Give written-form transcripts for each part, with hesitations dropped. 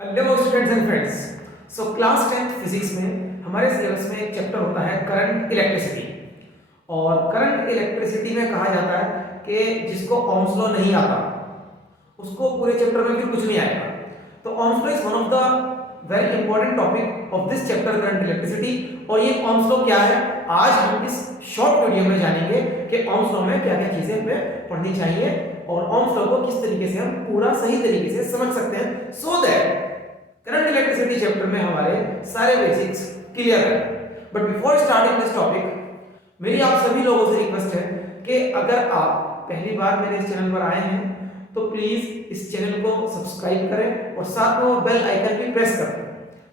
Hello students and friends. So class 10th physics में हमारे syllabus में एक चैप्टर होता है करंट इलेक्ट्रिसिटी। और करंट इलेक्ट्रिसिटी में कहा जाता है कि जिसको ओम्स लॉ नहीं आता उसको पूरे चैप्टर में फिर कुछ नहीं आएगा। तो Ohm's law is one of the very important topic of this chapter current electricity. और ये ओम्स लॉ क्या है, आज हम इस शॉर्ट वीडियो में जानेंगे कि ओम्स लॉ में क्या क्या चीजें हमें पढ़नी चाहिए और ओम्स लॉ को किस तरीके से हम पूरा सही तरीके से समझ सकते हैं, so that current electricity chapter में हमारे सारे बेसिक्स क्लियर है। But before starting this topic, मेरी आप सभी लोगों से रिक्वेस्ट है कि अगर आप पहली बार मेरे इस चैनल पर आए हैं तो प्लीज इस चैनल को सब्सक्राइब करें और साथ में वो बेल आइकन भी प्रेस करें,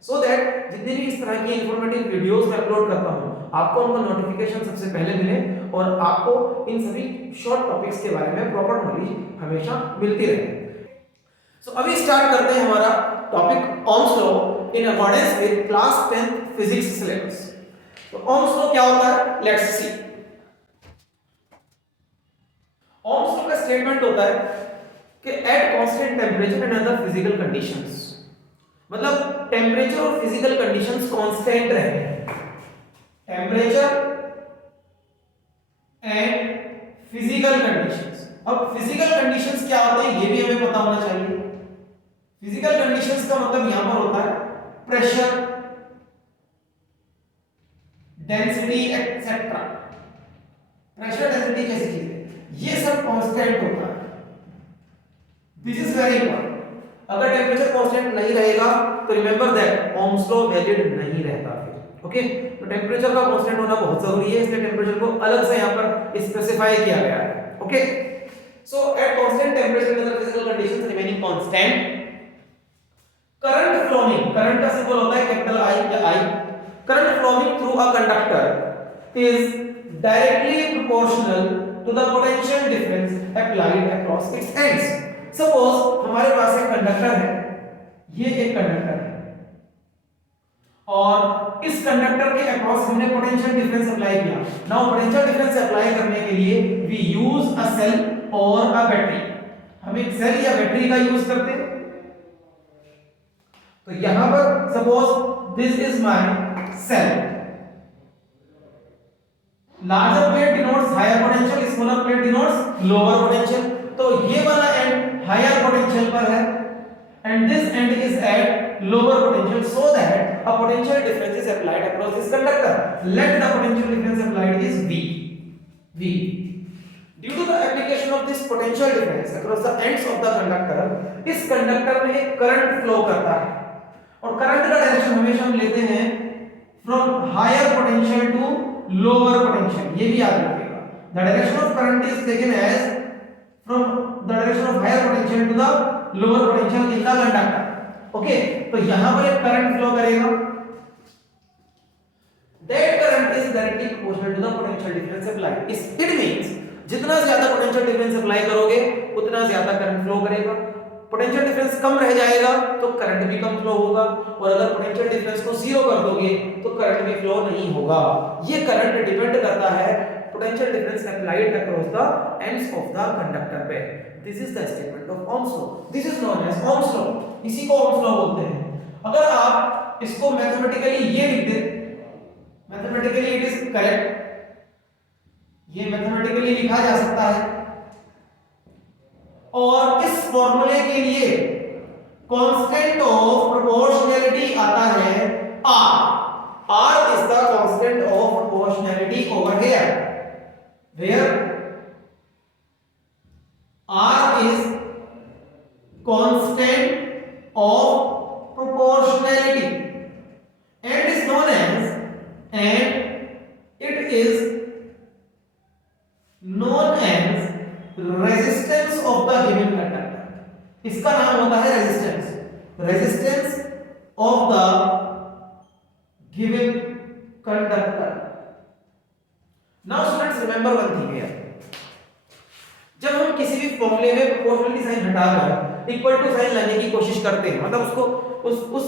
सो दैट जितनी भी इस तरह की इंफॉर्मेटिव वीडियोस मैं अपलोड करता हूं आपको उनका नोटिफिकेशन सबसे पहले मिले और आपको इन सभी शॉर्ट टॉपिक्स के बारे में प्रॉपर नॉलेज हमेशा मिलती रहे। सो अभी स्टार्ट करते हैं हमारा topic Ohm's law in accordance with class 10th physics syllabus. तो ओम्स लॉ क्या होता है, लेट्स सी। ओम्स लॉ का स्टेटमेंट होता है कि eight constant temperature and other physical conditions, मतलब टेंपरेचर और फिजिकल कंडीशंस कांस्टेंट रहे, टेंपरेचर एंड फिजिकल कंडीशंस। अब फिजिकल कंडीशंस क्या होते हैं ये भी हमें पता होना चाहिए। फिजिकल कंडीशंस का मतलब यहां पर होता है pressure, density etcetera. Pressure density जैसी चीजें ये सब कांस्टेंट होता है। This is very important. अगर टेंपरेचर कांस्टेंट नहीं रहेगा तो remember that Ohm's law valid नहीं रहता फिर। ओके, तो टेंपरेचर का कांस्टेंट होना बहुत जरूरी है, इसलिए टेंपरेचर को अलग से यहां पर स्पेसिफाई किया गया है। Okay, so at constant temperature and other physical conditions remaining constant, current flowing, current का सिंबल होता है कैपिटल आई या I, current flowing through a conductor is directly proportional to the potential difference applied across its ends. Suppose हमारे पास एक conductor है, ये एक कंडक्टर है और इस कंडक्टर के अक्रॉस हमने पोटेंशियल डिफरेंस अप्लाई किया। नाउ पोटेंशियल डिफरेंस अप्लाई करने के लिए वी यूज अ सेल और अ बैटरी। हम एक सेल या बैटरी का यूज करते हैं। तो यहां पर suppose this is my cell, larger plate denotes higher potential, smaller plate denotes lower potential. तो ये वाला एंड हायर पोटेंशियल पर है and this end is at lower potential, so that a potential difference is applied across this conductor. Let the potential difference applied is V। Due to the application of this potential difference across the ends of the conductor, इस conductor में एक current flow करता है और current का direction हमेशा हम लेते हैं from higher potential to lower potential, ये भी याद रखिएगा। The direction of current is taken as from the direction of higher potential to the lower potential in the conductor. Okay, तो यहां पर एक करंट फ्लो करेगा, that current is directly proportional to the potential difference applied. It means जितना ज्यादा potential difference apply करोगे उतना ज्यादा करंट फ्लो करेगा। पोटेंशियल डिफरेंस कम रह जाएगा तो करंट भी कम फ्लो होगा, और अगर पोटेंशियल डिफरेंस को जीरो कर दोगे तो करंट भी फ्लो नहीं होगा। ये करंट डिपेंड करता है potential difference applied across the ends of the conductor पे। This is the statement of Ohm's law, this is known as Ohm's law, इसी को ओम्स लॉ बोलते हैं। अगर आप इसको मैथमेटिकली ये लिख दे, मैथमेटिकली इट इज करेक्ट, ये मैथमेटिकली लिखा जा सकता है। और इस फॉर्मूले के लिए कांस्टेंट ऑफ प्रोपोर्शनैलिटी आता है R is the constant of proportionality over here, where R is constant of proportionality and is known as, and it is known as resistance of the given conductor। इसका नाम होता है resistance, resistance of the given conductor. Now students remember one thing here, जब हम किसी भी फॉर्मूले में प्रोपोर्शनलिटी साइन हटाकर इक्वल टू साइन लाने की कोशिश करते हैं, मतलब उसको उस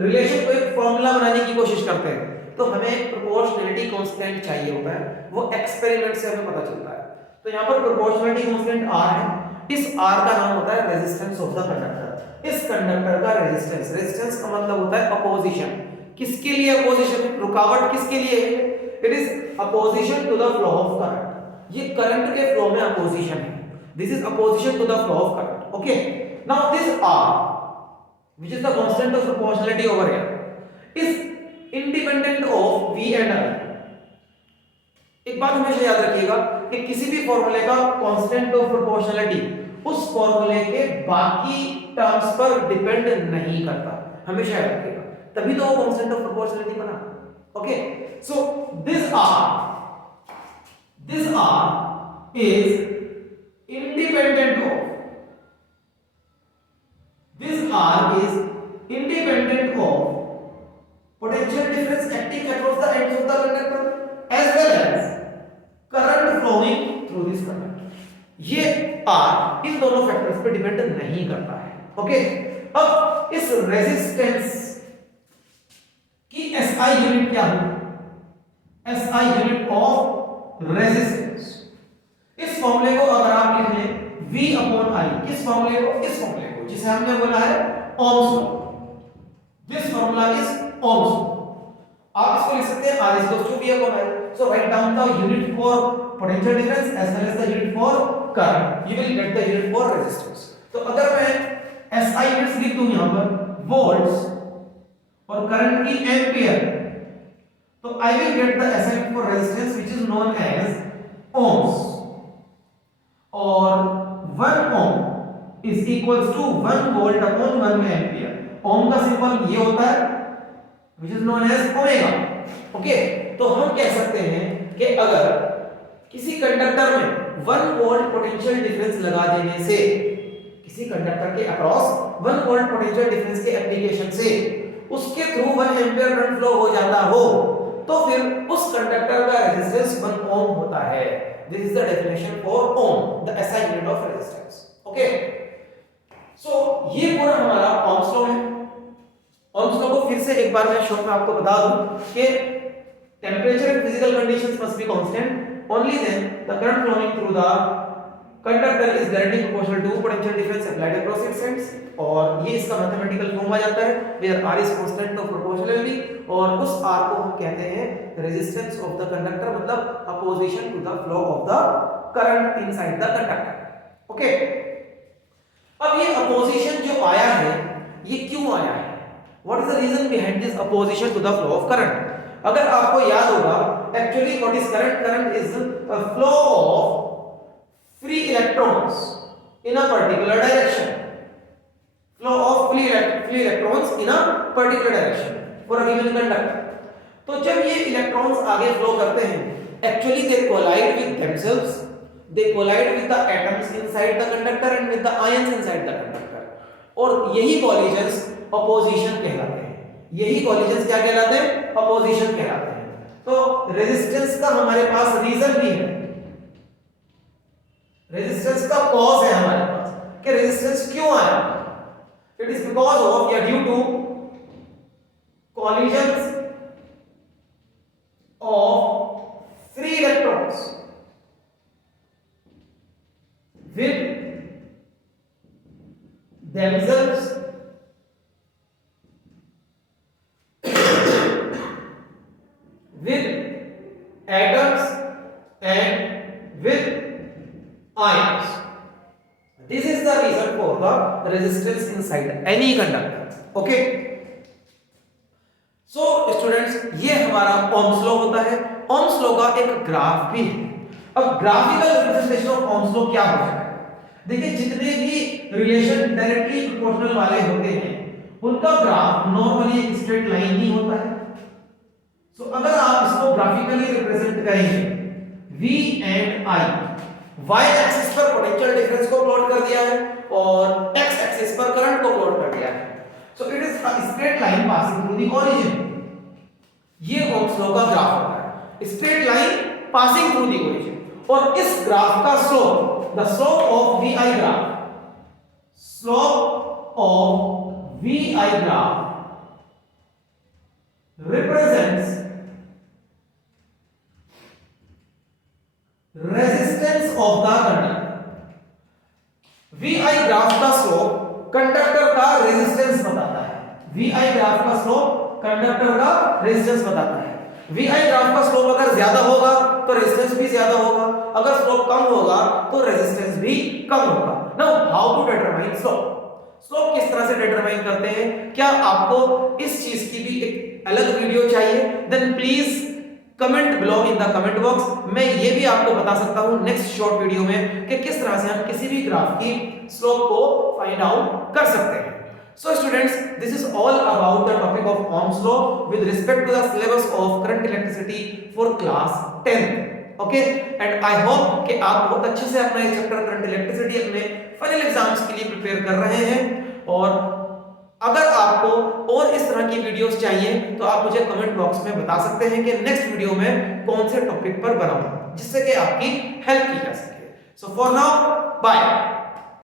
रिलेशन को एक फॉर्मूला बनाने की कोशिश करते हैं, तो हमें प्रोपोर्शनलिटी कांस्टेंट चाहिए होता है। वो एक्सपेरिमेंट से हमें पता चलता है। तो यहाँ पर प्रोपोर्शनलिटी कांस्टेंट R है इस R का नाम होता है रेजिस्टेंस ऑफ द कंडक्टर। इस कंडक्टर का रेजिस्टेंस, रेजिस्टेंस का मतलब होता है अपोजिशन। किसके लिए अपोजिशन है? रुकावट किसके लिए है? It is opposition to the flow of current. ये करंट के फ्लो में अपोजिशन है। This is opposition to the flow of current. Okay, now this R which is the constant of proportionality over here is independent of V and I। एक बात हमेशा याद रखिएगा कि किसी भी फॉर्मूले का कांस्टेंट ऑफ प्रोपोर्शनलिटी उस फॉर्मूले के बाकी टर्म्स पर डिपेंड नहीं करता, हमेशा याद रखिएगा, तभी तो वो कांस्टेंट ऑफ प्रोपोर्शनलिटी बना। Okay, so this R is independent of, this R is independent of potential difference acting across the ends of the conductor as well as current flowing through this conductor। ये R इन दोनों factors पे depend नहीं करता है। Okay, अब इस resistance की SI unit क्या होगी? SI unit of resistance. इस फॉर्मूले को अगर आप लिख लें V अपॉन I, किस फॉर्मूले को? इस फॉर्मूले को जिसे हमने बोला है Ohm's law. This formula is Ohm's law. आप इसको लिख सकते हैं R is equal to V upon I। So write down the unit for potential difference as well as the unit for current। You will get the unit for resistance। तो अगर मैं SI units लिख दूं यहां पर volts और current की ampere, तो I will get the SI unit for resistance which is known as ohms। और 1 ohm is equals to 1 volt upon 1 ampere। ओम का सिंबल ये होता है which is known as omega. Okay, तो हम कह सकते हैं कि अगर किसी कंडक्टर में 1 वोल्ट पोटेंशियल डिफरेंस लगा देने से, किसी कंडक्टर के अक्रॉस 1 वोल्ट पोटेंशियल डिफरेंस के एप्लीकेशन से उसके थ्रू 1 एम्पीयर करंट फ्लो हो जाता हो, तो फिर उस कंडक्टर का रेजिस्टेंस 1 ओम होता है। This is the definition for ohm, the SI unit of resistance. Okay, so ये पूरा हमारा ओम्स लॉ है। ओम्स लॉ को फिर से एक बार मैं शॉर्ट में आपको बता दूं कि temperature and physical conditions must be constant, only then the current flowing through the conductor is directly proportional to potential difference applied across its ends. और ये इसका मैथमेटिकल फॉर्म आ जाता है where R is constant of proportionality, और उस R को हम कहते हैं रेजिस्टेंस ऑफ द कंडक्टर, मतलब opposition to the flow of the current inside the conductor. Okay, अब ये अपोजिशन जो आया है ये क्यों आया है? What is the reason behind this opposition to the flow of current? अगर आपको याद होगा, actually what is current? Current is a flow of free electrons in a particular direction, flow of free electrons in a particular direction for a given conductor। तो जब ये electrons आगे flow करते हैं, actually they collide with themselves, they collide with the atoms inside the conductor and with the ions inside the conductor, और यही collisions opposition कहलाते हैं। यही collisions क्या कहलाते हैं? opposition कहलाते हैं। तो रेजिस्टेंस का हमारे पास रीजन भी है, रेजिस्टेंस का कॉज है हमारे पास कि रेजिस्टेंस क्यों आया। इट इज बिकॉज ऑफ या due to collisions of free electrons with themselves with atoms and with ions। This is the reason for the resistance inside any conductor। Okay, so students, ये हमारा Ohm's law होता है। Ohm's law का एक graph भी है। अब graphical representation of Ohm's law क्या होता है? देखिए, जितने भी रिलेशन डायरेक्टली प्रोपोर्शनल वाले होते हैं उनका ग्राफ नॉर्मली एक स्ट्रेट लाइन ही होता है। सो अगर आप इसको ग्राफिकली रिप्रेजेंट करेंगे, V and I, y axis पर पोटेंशियल डिफरेंस को प्लॉट कर दिया है और x एक्सिस पर करंट को प्लॉट कर दिया है। So it is a straight line passing through the origin. ये ओम्स लॉ का ग्राफ होता है, straight line passing through the origin. और इस ग्राफ का slope, the slope of VI graph, slope of VI graph represents resistance of the conductor। VI graph का slope conductor का resistance बताता है। VI ग्राफ का स्लोप कंडक्टर का resistance बताता है। VI ग्राफ का स्लोप अगर ज्यादा होगा तो रेजिस्टेंस भी ज्यादा होगा, अगर स्लोप कम होगा तो रेजिस्टेंस भी कम होगा। Now how to determine slope? Slope किस तरह से डिटरमाइन करते हैं? क्या आपको इस चीज की भी एक अलग वीडियो चाहिए? Then please comment below in the comment box. मैं ये भी आपको बता सकता हूं नेक्स्ट शॉर्ट वीडियो में कि किस तरह से हम किसी भी ग्राफ की स्लोप को फाइंड आउट कर सकते हैं। So students, this is all about the topic of Ohm's law with respect to the syllabus of current electricity for class 10th. Okay, and I hope कि आप बहुत अच्छे से अपना ये चैप्टर करंट इलेक्ट्रिसिटी अपने फाइनल एग्जाम्स के लिए प्रिपेयर कर रहे हैं। और अगर आपको और इस तरह की वीडियोस चाहिए तो आप मुझे कमेंट बॉक्स में बता सकते हैं कि नेक्स्ट वीडियो में कौन से टॉपिक पर बनाऊं जिससे कि आपकी हेल्प की जा सके। So for now bye.